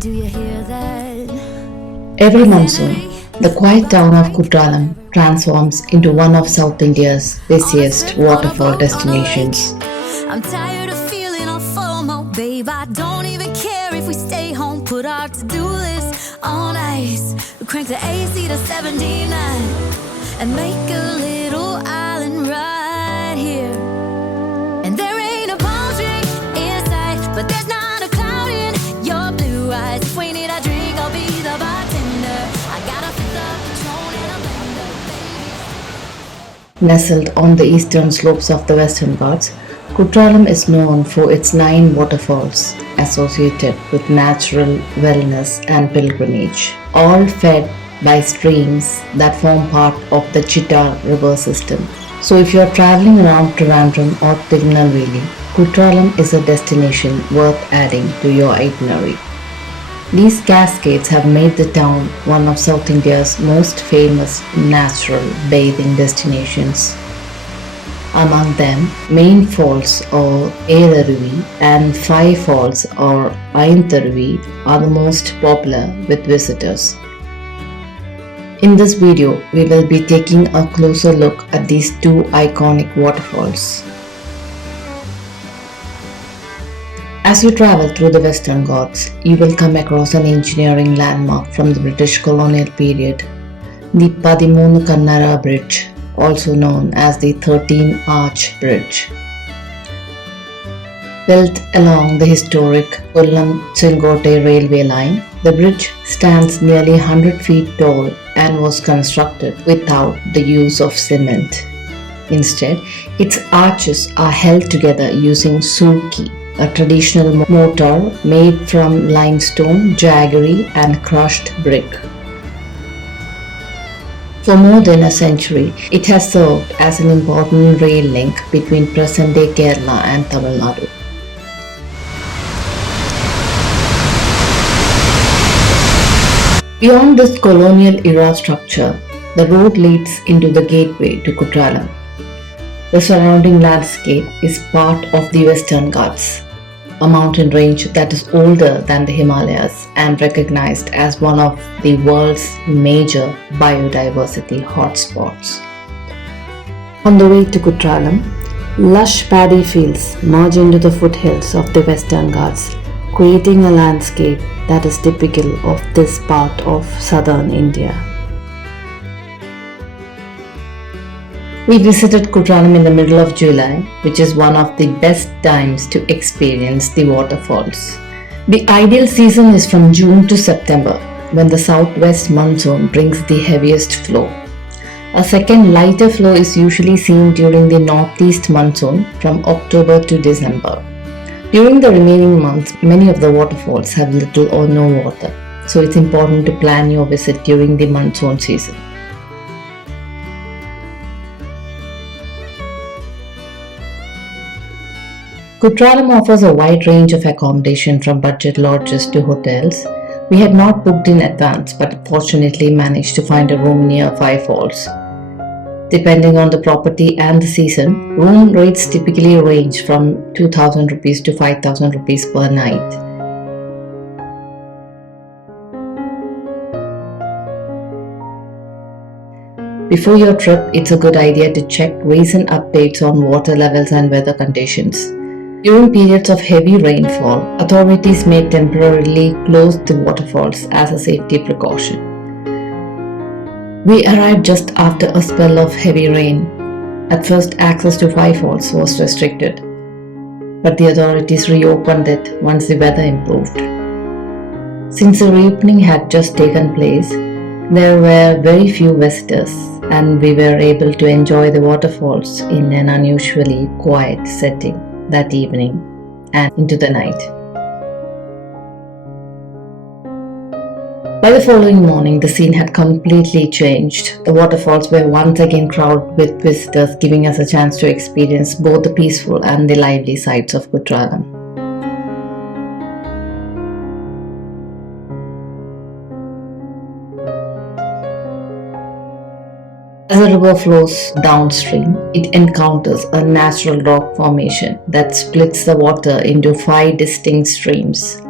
Do you hear that? Every monsoon, the quiet town of Kuttrallam transforms into one of South India's busiest waterfall destinations. I'm tired of feeling all FOMO, babe. I don't even care if we stay home. Put our to-do list on ice. We crank the AC to 79 and make a little island right here. And there ain't a palm tree in sight, but there's not a cloud in your blue eyes. If we need a drink, I'll be the bartender. I gotta fit the Patron in a blender, baby. Nestled on the eastern slopes of the Western Ghats, Kuttrallam is known for its 9 waterfalls associated with natural wellness and pilgrimage, all fed by streams that form part of the Chittar River system. So if you are traveling around Trivandrum or Tirunelveli, Kuttrallam is a destination worth adding to your itinerary. These cascades have made the town one of South India's most famous natural bathing destinations. Among them, Main Falls or Peraruvi and 5 falls or Aintharuvi are the most popular with visitors. In this video, we will be taking a closer look at these 2 iconic waterfalls. As you travel through the Western Ghats, you will come across an engineering landmark from the British colonial period, the Pathimoonnu Kannara Bridge, also known as the 13-Arch Bridge. Built along the historic Kollam-Chengote railway line, the bridge stands nearly 100 feet tall and was constructed without the use of cement. Instead, its arches are held together using surki, a traditional mortar made from limestone, jaggery and crushed brick. For more than a century, it has served as an important rail link between present-day Kerala and Tamil Nadu. Beyond this colonial-era structure, the road leads into the gateway to Kutrallam. The surrounding landscape is part of the Western Ghats, a mountain range that is older than the Himalayas and recognized as one of the world's major biodiversity hotspots. On the way to Kutrallam, lush paddy fields merge into the foothills of the Western Ghats, creating a landscape that is typical of this part of southern India. We visited Kuttrallam in the middle of July, which is one of the best times to experience the waterfalls. The ideal season is from June to September, when the southwest monsoon brings the heaviest flow. A second lighter flow is usually seen during the northeast monsoon from October to December. During the remaining months, many of the waterfalls have little or no water, so it's important to plan your visit during the monsoon season. Kuttrallam offers a wide range of accommodation from budget lodges to hotels. We had not booked in advance but fortunately managed to find a room near 5 falls. Depending on the property and the season, room rates typically range from 2,000 rupees to 5,000 rupees per night. Before your trip, it's a good idea to check recent updates on water levels and weather conditions. During periods of heavy rainfall, authorities may temporarily close the waterfalls as a safety precaution. We arrived just after a spell of heavy rain. At first, access to 5 falls was restricted, but the authorities reopened it once the weather improved. Since the reopening had just taken place, there were very few visitors, and we were able to enjoy the waterfalls in an unusually quiet setting that evening and into the night. By the following morning, the scene had completely changed. The waterfalls were once again crowded with visitors, giving us a chance to experience both the peaceful and the lively sides of Kuttrallam. As the river flows downstream, it encounters a natural rock formation that splits the water into 5 distinct streams.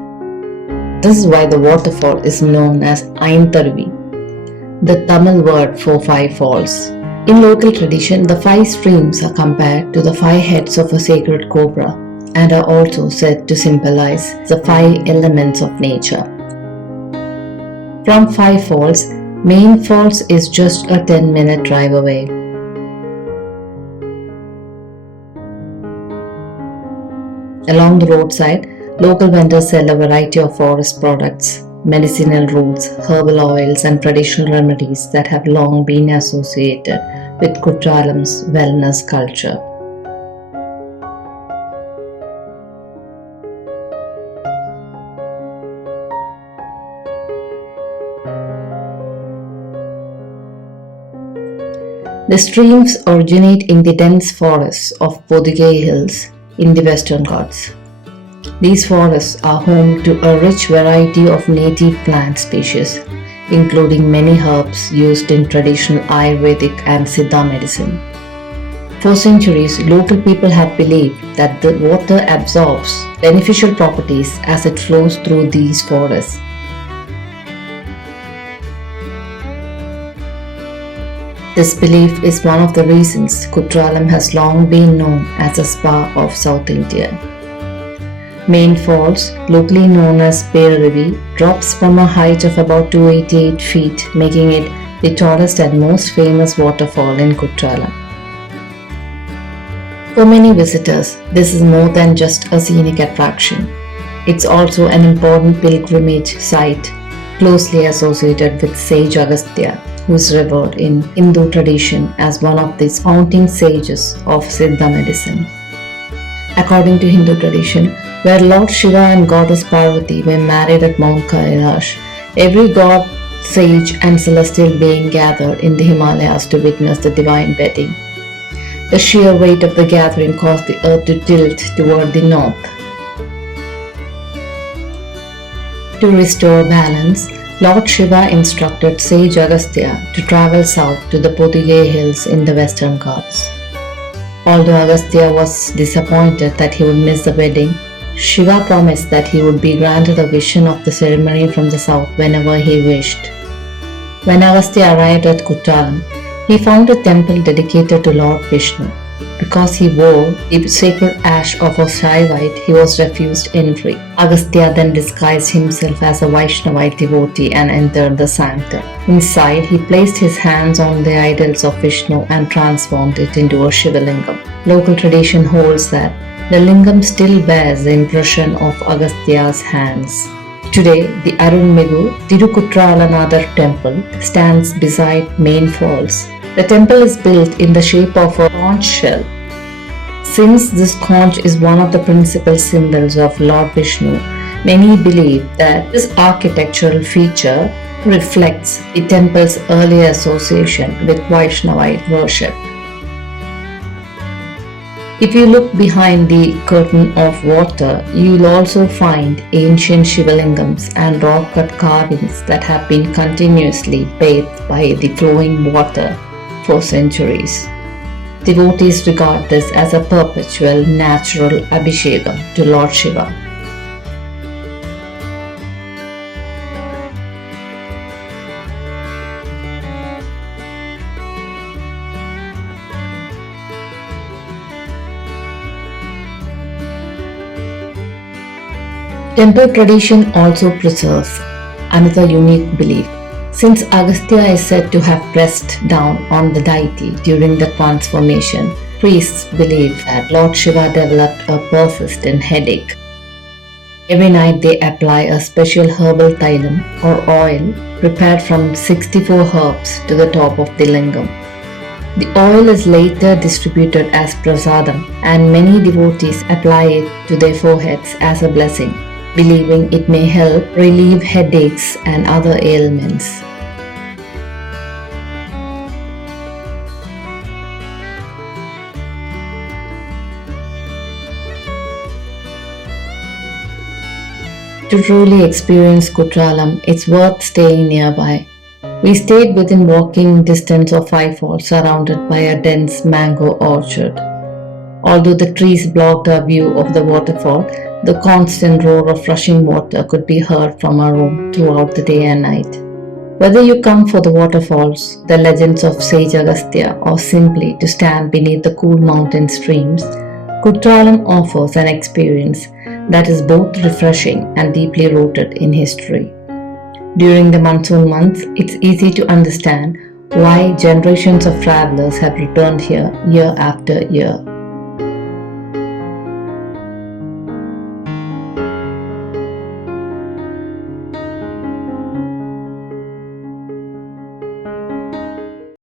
This is why the waterfall is known as Aintharuvi, the Tamil word for five falls. In local tradition, the five streams are compared to the five heads of a sacred cobra and are also said to symbolize the five elements of nature. From Five Falls, Main Falls is just a 10-minute drive away. Along the roadside, local vendors sell a variety of forest products, medicinal roots, herbal oils, and traditional remedies that have long been associated with Kuttralam's wellness culture. The streams originate in the dense forests of Podhigai Hills in the Western Ghats. These forests are home to a rich variety of native plant species, including many herbs used in traditional Ayurvedic and Siddha medicine. For centuries, local people have believed that the water absorbs beneficial properties as it flows through these forests. This belief is one of the reasons Kuttrallam has long been known as a spa of South India. Main Falls, locally known as Peraruvi, drops from a height of about 288 feet, making it the tallest and most famous waterfall in Kuttrallam. For many visitors, this is more than just a scenic attraction. It's also an important pilgrimage site, closely associated with sage Agastya, who is revered in Hindu tradition as one of the founding sages of Siddha medicine. According to Hindu tradition, where Lord Shiva and Goddess Parvati were married at Mount Kailash, every god, sage and celestial being gathered in the Himalayas to witness the divine wedding. The sheer weight of the gathering caused the earth to tilt toward the north. To restore balance, Lord Shiva instructed sage Agastya to travel south to the Podhigai Hills in the Western Ghats. Although Agastya was disappointed that he would miss the wedding, Shiva promised that he would be granted a vision of the ceremony from the south whenever he wished. When Agastya arrived at Kuttallam, he found a temple dedicated to Lord Vishnu. Because he wore the sacred ash of a Shaivite, he was refused entry. Agastya then disguised himself as a Vaishnavite devotee and entered the sanctum. Inside, he placed his hands on the idols of Vishnu and transformed it into a Shivalingam. Local tradition holds that the lingam still bears the impression of Agastya's hands. Today, the Arulmigu Kuttralanathar Temple stands beside Main Falls. The temple is built in the shape of a conch shell. Since this conch is one of the principal symbols of Lord Vishnu, many believe that this architectural feature reflects the temple's early association with Vaishnavite worship. If you look behind the curtain of water, you will also find ancient Shivalingams and rock-cut carvings that have been continuously bathed by the flowing water for centuries. Devotees regard this as a perpetual natural abhishekam to Lord Shiva. Temple tradition also preserves another unique belief. Since Agastya is said to have pressed down on the deity during the transformation, priests believe that Lord Shiva developed a persistent headache. Every night they apply a special herbal thailam or oil prepared from 64 herbs to the top of the lingam. The oil is later distributed as prasadam, and many devotees apply it to their foreheads as a blessing, believing it may help relieve headaches and other ailments. To truly experience Kuttrallam, it's worth staying nearby. We stayed within walking distance of Five Falls, surrounded by a dense mango orchard. Although the trees blocked our view of the waterfall, The constant roar of rushing water could be heard from our room throughout the day and night. Whether you come for the waterfalls, the legends of sage Agastya, or simply to stand beneath the cool mountain streams, Kuttalam offers an experience that is both refreshing and deeply rooted in history. During the monsoon months, it's easy to understand why generations of travelers have returned here year after year.